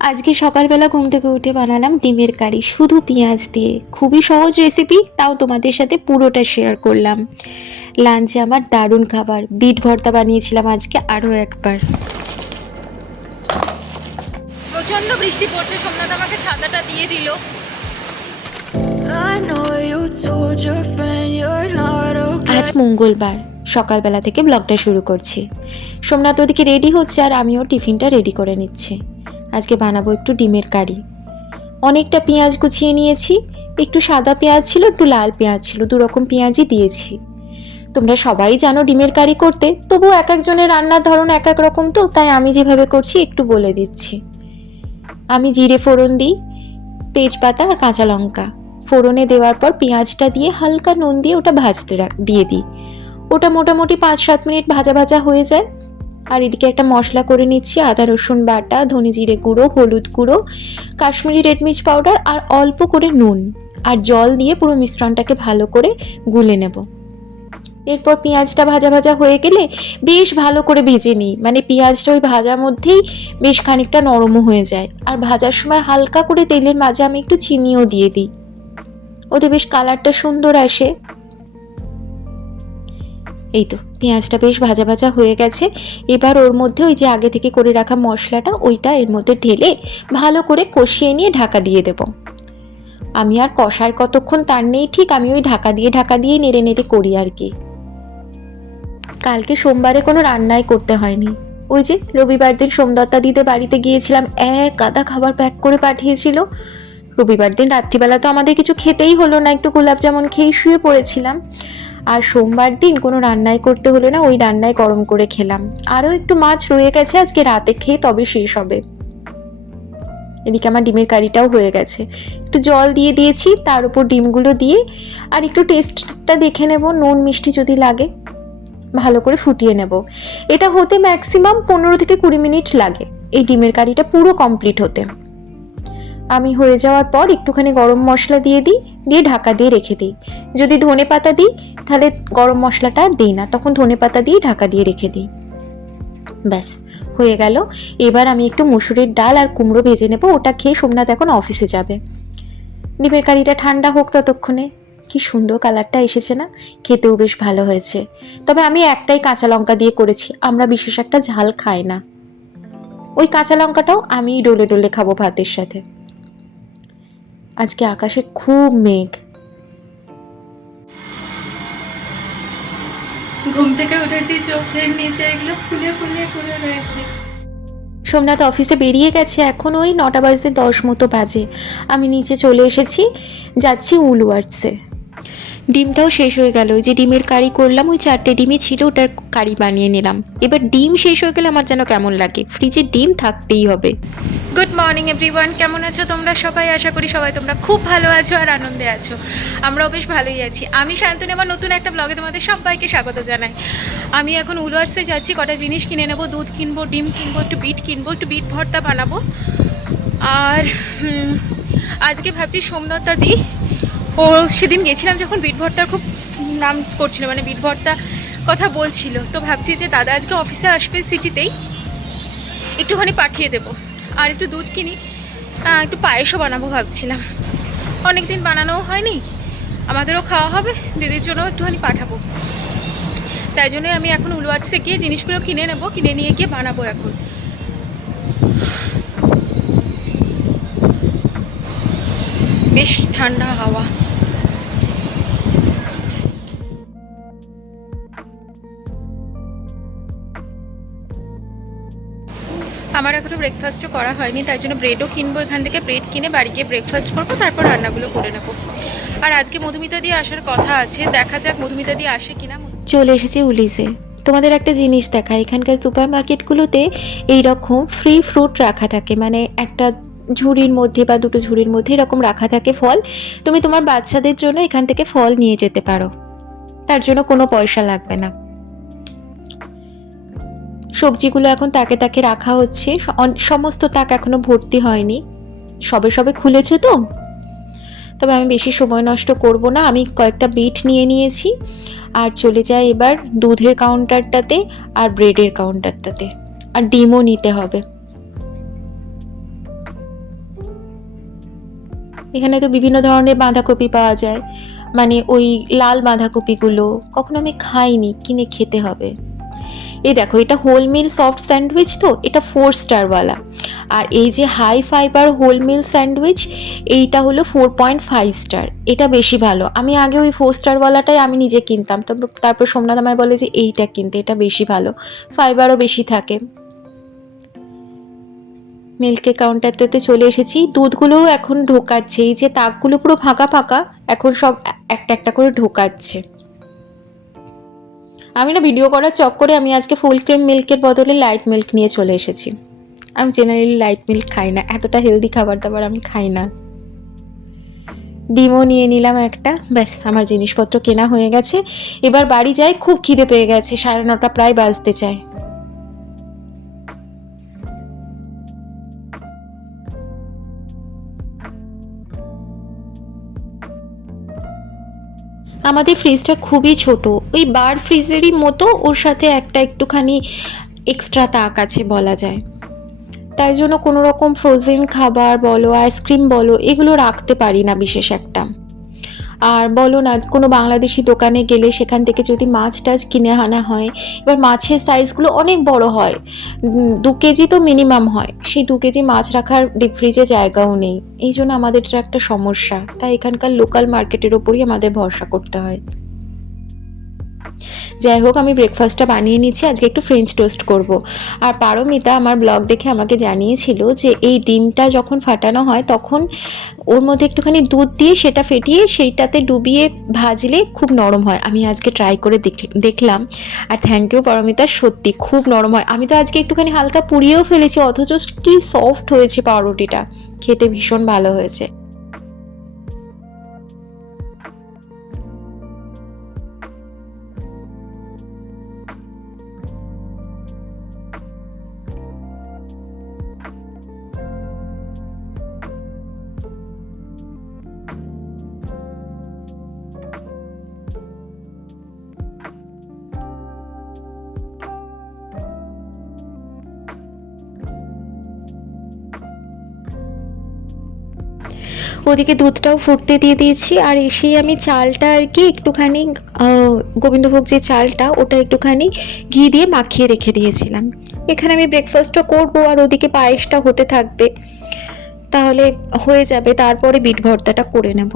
আজকে সকালবেলা ঘুম থেকে উঠে বানালাম ডিমের কারি। শুধু পেঁয়াজ দিয়ে। খুবই সহজ রেসিপি তাও তোমাদের সাথে পুরোটা শেয়ার করলাম। লাঞ্চে আমার দারুণ খাবার। বিট ভর্তা বানিয়েছিলাম আজকে আরও একবার। প্রচণ্ড বৃষ্টি পড়ছে সোমনাথ আমাকে ছাতাটা দিয়ে দিল. আজ মঙ্গলবার সকালবেলা থেকে ব্লগটা শুরু করছি। সোমনাথ ওদিকে রেডি হচ্ছে আর আমিও টিফিনটা রেডি করে নিচ্ছি। আজকে বানাবো একটু ডিমের কারি। অনেকটা পেঁয়াজ কুচিয়ে নিয়েছি, একটু সাদা পেঁয়াজ ছিল, একটু লাল পেঁয়াজ ছিল দু রকম পেঁয়াজই দিয়েছি। তোমরা সবাই জানো ডিমের কারি করতে তবু এক একজনের রান্নার ধরন এক এক রকম তো, তাই আমি যেভাবে করছি একটু বলে দিচ্ছি। আমি জিরে ফোড়ন দিই, তেজপাতা আর কাঁচা লঙ্কা। ফোড়নে দেওয়ার পর পেঁয়াজটা দিয়ে হালকা নুন দিয়ে ওটা ভাজতে দিয়ে দিই। ওটা মোটামুটি পাঁচ সাত মিনিট ভাজা ভাজা হয়ে যায় আর এদিকে একটা মশলা করে নিচ্ছি, আদা, রসুন বাটা, ধনে জিরে গুঁড়ো, হলুদ গুঁড়ো, কাশ্মীরি রেড মির্চ পাউডার আর অল্প করে নুন আর জল দিয়ে পুরো মিশ্রণটাকে ভালো করে গুলে নেব। এরপর পেঁয়াজটা ভাজা ভাজা হয়ে গেলে বেশ ভালো করে ভেজে নিই মানে পেঁয়াজটা ওই ভাজার মধ্যেই বেশ খানিকটা নরমও হয়ে যায়। আর ভাজার সময় হালকা করে তেলের মাঝে আমি একটু চিনিও দিয়ে দিই। ওতে বেশ কালারটা সুন্দর আসে। এই তো পেঁয়াজটা বেশ ভাজা ভাজা হয়ে গেছে। এবার ওর মধ্যে ওই যে আগে থেকে করে রাখা মশলাটা, ওইটা এর মধ্যে ঢেলে ভালো করে কষিয়ে নিয়ে ঢাকা দিয়ে দেব। আমি আর কষায় কতক্ষণ তার নেই, ঠিক আমি ওই ঢাকা দিয়ে ঢাকা দিয়ে নেড়ে নেড়ে করি আর কি। কালকে সোমবারে কোনো রান্নাই করতে হয়নি। ওই যে রবিবার দিন সোমদত্তা দিতে বাড়িতে গিয়েছিলাম, এক গাদা খাবার প্যাক করে পাঠিয়েছিল। রবিবার দিন রাত্রিবেলা তো আমাদের কিছু খেতেই হলো না, একটু গোলাপ জামুন খেয়ে শুয়ে পড়েছিলাম। আর সোমবার দিন কোনো রান্নাই করতে হলো না ওই রান্নায় গরম করে খেলাম। আরও একটু মাছ রয়ে গেছে, আজকে রাতে খেয়ে তবে শেষ হবে। এদিকে আমার ডিমের কারিটাও হয়ে গেছে। একটু জল দিয়ে দিয়েছি, তার উপর ডিমগুলো দিয়ে আর একটু টেস্টটা দেখে নেব, নুন মিষ্টি যদি লাগে, ভালো করে ফুটিয়ে নেব। এটা হতে ম্যাক্সিমাম পনেরো থেকে কুড়ি মিনিট লাগে। এই ডিমের কারিটা পুরো কমপ্লিট হতে। আমি হয়ে যাওয়ার পর একটুখানি গরম মশলা দিয়ে দিই, দিয়ে ঢাকা দিয়ে রেখে দিই। যদি ধনে পাতা দিই, তাহলে গরম মশলাটা আর দিই না, তখন ধনে পাতা দিয়ে ঢাকা দিয়ে রেখে দিই। ব্যাস, হয়ে গেল। এবার আমি একটু মুসুরির ডাল আর কুমড়ো ভেজে নেব, ওটা খেয়ে সোমনাথ এখন অফিসে যাবে। ডিমের কারিটা ঠান্ডা হোক ততক্ষণে। কি সুন্দর কালারটা এসেছে না? খেতেও বেশ ভালো হয়েছে। তবে আমি একটাই কাঁচা লঙ্কা দিয়ে করেছি, আমরা বিশেষ একটা ঝাল খাই না। ওই কাঁচা লঙ্কাটাও আমি ডলে ডলে খাব ভাতের সাথে। আজকে আকাশে খুব মেঘ। ঘুম থেকে উঠেছি চোখের নিচে এগুলো ফুলে ফুলে ফুলে রয়েছে। সোমনাথ অফিসে বেরিয়ে গেছে এখন ওই নটা বাজতে দশ মতো বাজে। আমি নিচে চলে এসেছি যাচ্ছি উলওয়ার্ডসে ডিমটাও শেষ হয়ে গেল। যে ডিমের কারি করলাম, ওই চারটে ডিমই ছিল, ওটার কারি বানিয়ে নিলাম। এবার ডিম শেষ হয়ে গেলে আমার যেন কেমন লাগে? ফ্রিজে ডিম থাকতেই হবে। গুড মর্নিং এভরিওয়ান কেমন আছো তোমরা সবাই? আশা করি সবাই তোমরা খুব ভালো আছো আর আনন্দে আছো। আমরাও বেশ ভালোই আছি। আমি শান্তনী, আমার নতুন একটা ব্লগে তোমাদের সবাইকে স্বাগত জানাই। আমি এখন উলওয়ার্সে যাচ্ছি, কটা জিনিস কিনে নেব, দুধ কিনবো, ডিম কিনবো, একটু বিট কিনবো, একটু বিট ভর্তা বানাবো। আর আজকে ভাবছি সোমদত্তা দি ও সেদিন গেছিলাম যখন বিট ভর্তার খুব নাম করছিল মানে বিট ভর্তা কথা বলছিল। তো ভাবছি যে দাদা আজকে অফিসে আসবে সিটিতেই, একটুখানি পাঠিয়ে দেবো। আর একটু দুধ কিনি একটু পায়েসও বানাবো ভাবছিলাম। অনেক দিন বানানোও হয়নি, আমাদেরও খাওয়া হবে, দিদির জন্য একটুখানি পাঠাবো। তাই জন্যই আমি এখন উলওয়ার্সে গিয়ে জিনিসগুলো কিনে নেব, কিনে নিয়ে গিয়ে বানাবো এখন। বেশ ঠান্ডা হাওয়া। আমার এখনও ব্রেকফাস্টও করা হয়নি, তাই জন্য ব্রেডও কিনবো এখান থেকে। ব্রেড কিনে বাড়ি গিয়ে ব্রেকফাস্ট করব, তারপর রান্নাগুলো করে নেব। আর আজকে মধুমিতা দিয়ে আসার কথা আছে, দেখা যাক মধুমিতা দিয়ে আসে কিনা। চলে এসেছি উলিসে। তোমাদের একটা জিনিস দেখা, এখানকার সুপার মার্কেটগুলোতে এইরকম ফ্রি ফ্রুট রাখা থাকে মানে একটা ঝুড়ির মধ্যে বা দুটো ঝুড়ির মধ্যে এরকম রাখা থাকে ফল। তুমি তোমার বাচ্চাদের জন্য এখান থেকে ফল নিয়ে যেতে পারো। তার জন্য কোনো পয়সা লাগবে না। সবজিগুলো এখন তাকে তাকে রাখা হচ্ছে। সমস্ত তাক এখনও ভর্তি হয়নি। সবে সবে খুলেছে তো। তবে আমি বেশি সময় নষ্ট করব না। আমি কয়েকটা বিট নিয়ে নিয়েছি। আর চলে যাই এবার দুধের কাউন্টারটাতে আর ব্রেডের কাউন্টারটাতে আর ডিমও নিতে হবে। এখানে তো বিভিন্ন ধরনের বাঁধাকপি পাওয়া যায়। মানে ওই লাল বাঁধাকপিগুলো কখনো আমি খাইনি। কিনে খেতে হবে। এই দেখো, এটা হোল মিল সফট স্যান্ডউইচ তো, এটা ফোর স্টারওয়ালা আর এই যে high fibre whole meal sandwich এইটা হলো ফোর পয়েন্ট ফাইভ স্টার এটা বেশি ভালো। আমি আগে ওই ফোর স্টারওয়ালাটাই আমি নিজে কিনতাম। তো তারপর সোমনাথ আমায় বলে যে, এইটা কিনতে, এটা বেশি ভালো। ফাইবারও বেশি থাকে। মিল্কে কাউন্টারটাতে চলে এসেছি। দুধগুলোও এখন ঢোকাচ্ছে। এই যে তাকগুলো পুরো ফাঁকা ফাঁকা, এখন সব একটা একটা করে ঢোকাচ্ছে। আমি না ভিডিও করার চক করে আমি আজকে ফুল ক্রিম মিল্কের বদলে লাইট মিল্ক নিয়ে চলে এসেছি। আমি জেনারেলি লাইট মিল্ক খাই না, এতটা হেলদি খাবার দাবার আমি খাই না। ডিমও নিয়ে নিলাম একটা, ব্যাস, আমার জিনিসপত্র কেনা হয়ে গেছে। এবার বাড়ি যাই, খুব খিদে পেয়ে গেছে, সাড়ে নটা প্রায় বাজতে চায়। আমাদের ফ্রিজটা খুবই ছোট। ওই বার ফ্রিজেরই মতো ওর সাথে একটা একটুখানি এক্সট্রা তাক আছে বলা যায়। তাই জন্য কোনো রকম ফ্রোজেন খাবার বলো আইসক্রিম বলো, এগুলো রাখতে পারি না বিশেষ একটা। আর বলো না, কোনো বাংলাদেশি দোকানে গেলে সেখান থেকে যদি মাছ টাছ কিনে আনা হয়, এবার মাছের সাইজগুলো অনেক বড় হয়। দু কেজি তো মিনিমাম হয়। সেই দু কেজি মাছ রাখার ডিপ ফ্রিজে জায়গাও নেই। এই জন্য আমাদের এটা একটা সমস্যা। তাই এখানকার লোকাল মার্কেটের ওপরই আমাদের ভরসা করতে হয়। যাই হোক, আমি ব্রেকফাস্টটা বানিয়ে নিচ্ছি, আজকে একটু ফ্রেঞ্চ টোস্ট করব। আর পারমিতা আমার ব্লগ দেখে আমাকে জানিয়েছিল যে এই ডিমটা যখন ফাটানো হয়, তখন ওর মধ্যে একটুখানি দুধ দিয়ে সেটা ফেটিয়ে সেইটাতে ডুবিয়ে ভাজলে খুব নরম হয়। আমি আজকে ট্রাই করে দেখলাম। আর থ্যাংক ইউ পারমিতা, সত্যি খুব নরম হয়। আমি তো আজকে একটুখানি হালকা পুড়িয়েও ফেলেছি, অথচ কি সফট হয়েছে পাউরুটিটা। খেতে ভীষণ ভালো হয়েছে। ওদিকে দুধটাও ফুটতে দিয়ে দিয়েছি, আর এসেই আমি চালটা আর কি একটুখানি গোবিন্দভোগ যে চালটা ওটা একটুখানি ঘি দিয়ে মাখিয়ে রেখে দিয়েছিলাম। এখানে আমি ব্রেকফাস্টটা করব আর ওদিকে পায়েসটা হতে থাকবে। তাহলে হয়ে যাবে, তারপরে বিট ভর্তাটা করে নেব।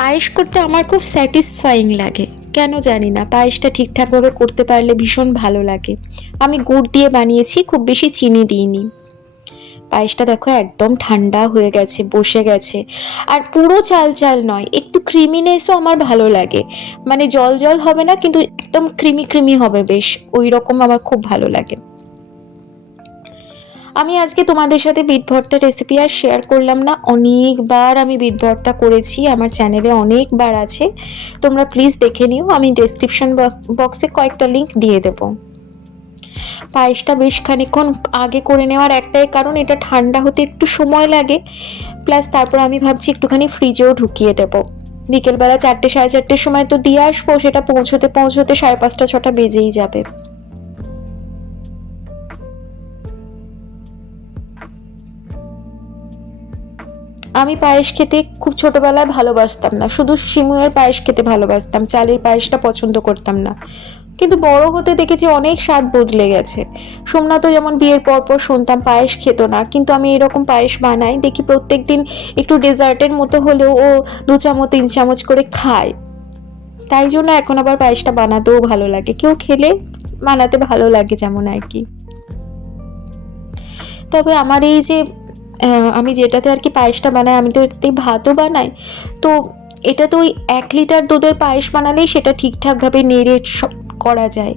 পায়েস করতে আমার খুব স্যাটিসফাইং লাগে। কেন জানি না, পায়েসটা ঠিকঠাকভাবে করতে পারলে ভীষণ ভালো লাগে। আমি গুড় দিয়ে বানিয়েছি, খুব বেশি চিনি দিইনি। পায়েসটা দেখো একদম ঠান্ডা হয়ে গেছে, বসে গেছে। আর পুরো চাল চাল নয়, একটু ক্রিমিনেসও আমার ভালো লাগে। মানে জল জল হবে না, কিন্তু একদম ক্রিমি ক্রিমি হবে বেশ। ওই রকম আমার খুব ভালো লাগে। আমি আজকে তোমাদের সাথে বিট ভর্তা রেসিপি আর শেয়ার করলাম না। অনেকবার আমি বিট ভর্তা করেছি, আমার চ্যানেলে অনেকবার আছে। তোমরা প্লিজ দেখে নিও, আমি ডেসক্রিপশন বক্সে কয়েকটা লিংক দিয়ে দেবো। পায়েসটা বেশ খানিক্ষণ আগে করে নেওয়ার একটাই কারণ, এটা ঠান্ডা হতে একটু সময় লাগে। প্লাস তারপর আমি ভাবছি একটুখানি ফ্রিজেও ঢুকিয়ে দেবো। বিকেলবেলা চারটে সাড়ে চারটের সময় তো দিয়ে আসব, সেটা পৌঁছতে পৌঁছতে সাড়ে পাঁচটা, ছটা বেজেই যাবে। আমি পায়েস খেতে খুব ছোটবেলায় ভালোবাসতাম না। শুধু শিমুয়ের পায়েস খেতে ভালোবাসতাম, চালের পায়েসটা পছন্দ করতাম না। কিন্তু বড় হতে দেখেছি অনেক স্বাদ বদলে গেছে। সোমনাথও যেমন বিয়ের পর পর শুনতাম পায়েস খেত না, কিন্তু আমি এরকম পায়েস বানাই, দেখি প্রত্যেক দিন একটু ডেজার্টের মতো হলেও ও দু চামচ, তিন চামচ করে খায়। তাই জন্য এখন আবার পায়েসটা বানাতেও ভালো লাগে। কেউ খেলে বানাতে ভালো লাগে যেমন আর কি। তবে আমার এই যে আমি যেটাতে আর কি পায়েসটা বানাই, আমি তো এটাতে ভাতও বানাই। তো এটা তো ওই এক লিটার দুধের পায়েস বানালেই সেটা ঠিকঠাকভাবে নেড়ে করা যায়।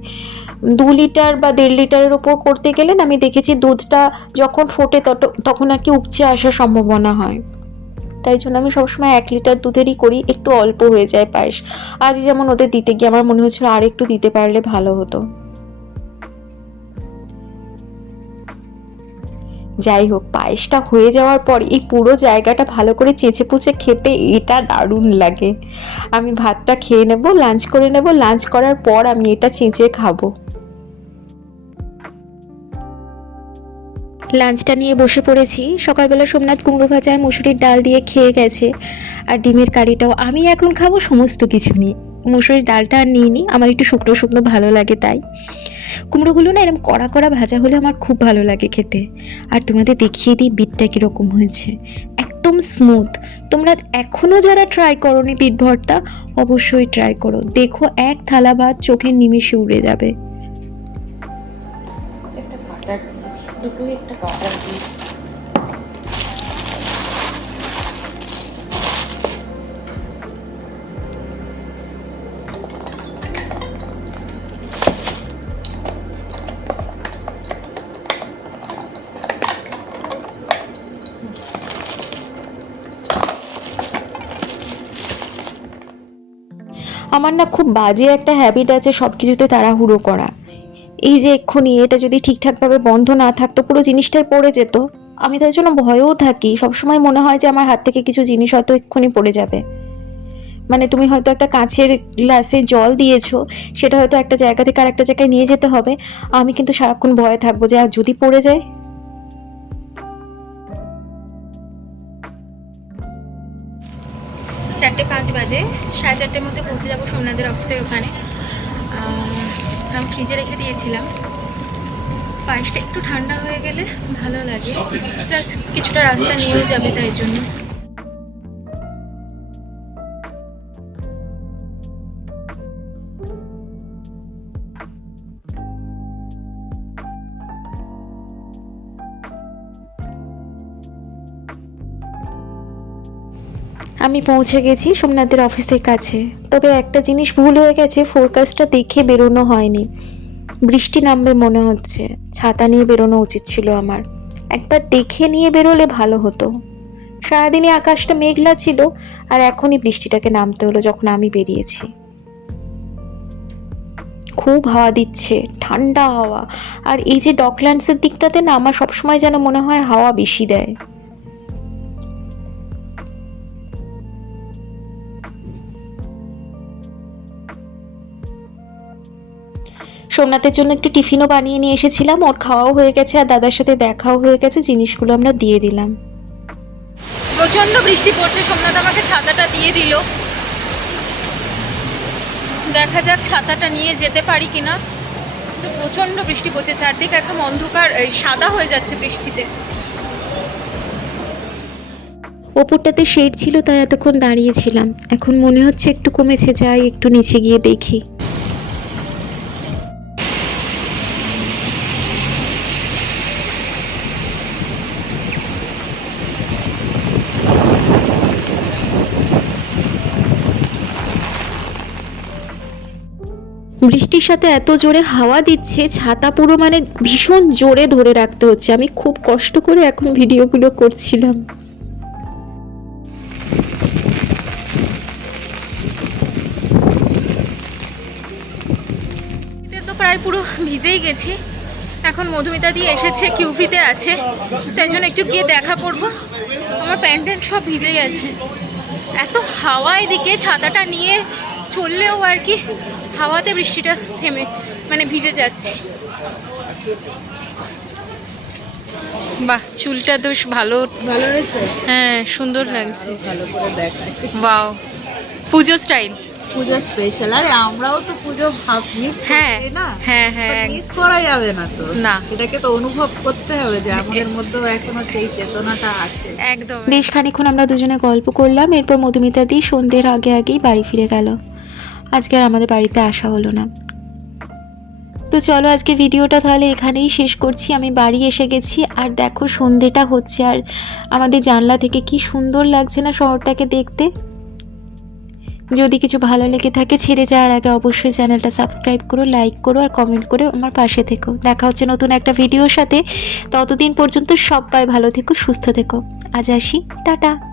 দু লিটার বা দেড় লিটারের ওপর করতে গেলে আমি দেখেছি দুধটা যখন ফোটে তত- তখন আর কি উপচে আসার সম্ভাবনা হয়। তাই জন্য আমি সবসময় এক লিটার দুধেরই করি, একটু অল্প হয়ে যায় পায়েস। আজ যেমন ওদের দিতে গিয়ে আমার মনে হচ্ছিল আর একটু দিতে পারলে ভালো হতো। যাই হোক, পায়েসটা হয়ে যাওয়ার পর এই পুরো জায়গাটা ভালো করে চেঁচে পুচে খেতে এটা দারুণ লাগে। আমি ভাতটা খেয়ে নেব লাঞ্চ করে নেব লাঞ্চ করার পর আমি এটা চেঁচে খাব। লাঞ্চটা নিয়ে বসে পড়েছি। সকালবেলা সোমনাথ কুমড়ো ভাজা আর মুসুরির ডাল দিয়ে খেয়ে গেছে। আর ডিমের কারিটাও। আমি এখন খাব সমস্ত কিছু নিয়ে। মুসুরির ডালটা আর নিয়ে নিই আমার একটু শুকনো শুকনো ভালো লাগে তাই। কুমড়োগুলো না এরকম কড়া কড়া ভাজা হলে আমার খুব ভালো লাগে খেতে। আর তোমাদের দেখিয়ে দিই বিটটা কীরকম হয়েছে। একদম স্মুথ তোমরা এখনও যারা ট্রাই করোনি বিট ভর্তা, অবশ্যই ট্রাই করো। দেখো এক থালা ভাত চোখের নিমিষে উড়ে যাবে। একটা কাটার দুটোই একটা কাটার আমার না খুব বাজে একটা হ্যাবিট আছে সব কিছুতে তাড়াহুড়ো করা। এই যে এক্ষুনি এটা যদি ঠিকঠাকভাবে বন্ধ না থাকতো, পুরো জিনিসটাই পড়ে যেত। আমি তার জন্য ভয়েও থাকি। সবসময় মনে হয় যে আমার হাত থেকে কিছু জিনিস হয়তো এক্ষুনি পড়ে যাবে। মানে তুমি হয়তো একটা কাঁচের গ্লাসে জল দিয়েছ, সেটা হয়তো একটা জায়গা থেকে আর একটা জায়গায় নিয়ে যেতে হবে। আমি কিন্তু সারাক্ষণ ভয়ে থাকব যে আর যদি পড়ে যায়? চারটে পাঁচ বাজে সাড়ে চারটের মধ্যে পৌঁছে যাব সোমনাথের অফিসের ওখানে। আমি ফ্রিজে রেখে দিয়েছিলাম। পায়েসটা একটু ঠান্ডা হয়ে গেলে ভালো লাগে। প্লাস কিছুটা রাস্তা নিয়েও যাবে তাই জন্য। আমি পৌঁছে গেছি সোমনাথের অফিসের কাছে। তবে একটা জিনিস ভুল হয়ে গেছে ফোরকাস্টটা দেখে বেরোনো হয়নি। বৃষ্টি নামবে মনে হচ্ছে। ছাতা নিয়ে বেরোনো উচিত ছিল আমার। একবার দেখে নিয়ে বেরোলে ভালো হতো। সারাদিনই আকাশটা মেঘলা ছিল, আর এখনই বৃষ্টিটাকে নামতে হলো যখন আমি বেরিয়েছি। খুব হাওয়া দিচ্ছে, ঠান্ডা হাওয়া। আর এই যে ডকল্যান্ডসের দিকটাতে না, আমার সবসময় যেন মনে হয় হাওয়া বেশি দেয়। সোমনাথের জন্য একটু টিফিনও বানিয়ে নিয়ে এসেছিলাম। ওর খাওয়াও হয়ে গেছে আর দাদার সাথে দেখাও হয়ে গেছে। জিনিসগুলো আমরা দিয়ে দিলাম। প্রচণ্ড বৃষ্টি পড়ছে সোমনাথ আমাকে ছাতাটা দিয়ে দিল। দেখা যাক ছাতাটা নিয়ে যেতে পারি কিনা। কিন্তু প্রচণ্ড বৃষ্টি পড়ছে চারদিকে একদম অন্ধকার এই, সাদা হয়ে যাচ্ছে বৃষ্টিতে। ওপরটাতে শেড ছিল তাই এতক্ষণ দাঁড়িয়েছিলাম। এখন মনে হচ্ছে একটু কমেছে যাই একটু নিচে গিয়ে দেখি। বৃষ্টির সাথে এত জোরে হাওয়া দিচ্ছে, ছাতা পুরো মানে ভীষণ জোরে ধরে রাখতে হচ্ছে। আমি খুব কষ্ট করে এখন ভিডিওগুলো করছিলাম। তো প্রায় পুরো ভিজেই গেছি। এখন মধুমিতা দিয়ে এসেছে, কিউফিতে আছে। তাই জন্য একটু গিয়ে দেখা করব। আমার প্যান্ট সব ভিজে গেছে। এত হাওয়া এদিকে, ছাতাটা নিয়ে চললেও আর কি হাওয়াতে বৃষ্টিটা থেমে মানে ভিজে যাচ্ছি। বাহ চুলটা বেশ ভালো ভালো হয়েছে? হ্যাঁ সুন্দর লাগছে। ভালো করে দেখায়। বাও পুজো স্টাইল। পুজো স্পেশাল আরে আমরাও তো পুজো ভাব মিস হ্যাঁ না? হ্যাঁ হ্যাঁ মিস করা যাবে না তো। না। সেটাকে তো অনুভব করতে হবে যে আমাদের মধ্যেও এখনও সেই চেতনাটা আছে। একদম। বেশ খানিক্ষণ আমরা দুজনে গল্প করলাম এরপর মধুমিতা দি সন্ধ্যের আগে আগেই বাড়ি ফিরে গেল। আজকে আর আমাদের বাড়িতে আসা হলো না। তো চলো আজকে ভিডিওটা তাহলে এখানেই শেষ করছি। আমি বাড়ি এসে গেছি আর দেখো সন্ধেটা হচ্ছে আর আমাদের জানলা থেকে কি সুন্দর লাগছে না শহরটাকে দেখতে। যদি কিছু ভালো লেগে থাকে ছেড়ে যাওয়ার আগে অবশ্যই চ্যানেলটা সাবস্ক্রাইব করো, লাইক করো আর কমেন্ট করে আমার পাশে থেকো। দেখা হচ্ছে নতুন একটা ভিডিওর সাথে। ততদিন পর্যন্ত সবাই ভালো থেকো, সুস্থ থেকো। আজ আসি, টাটা।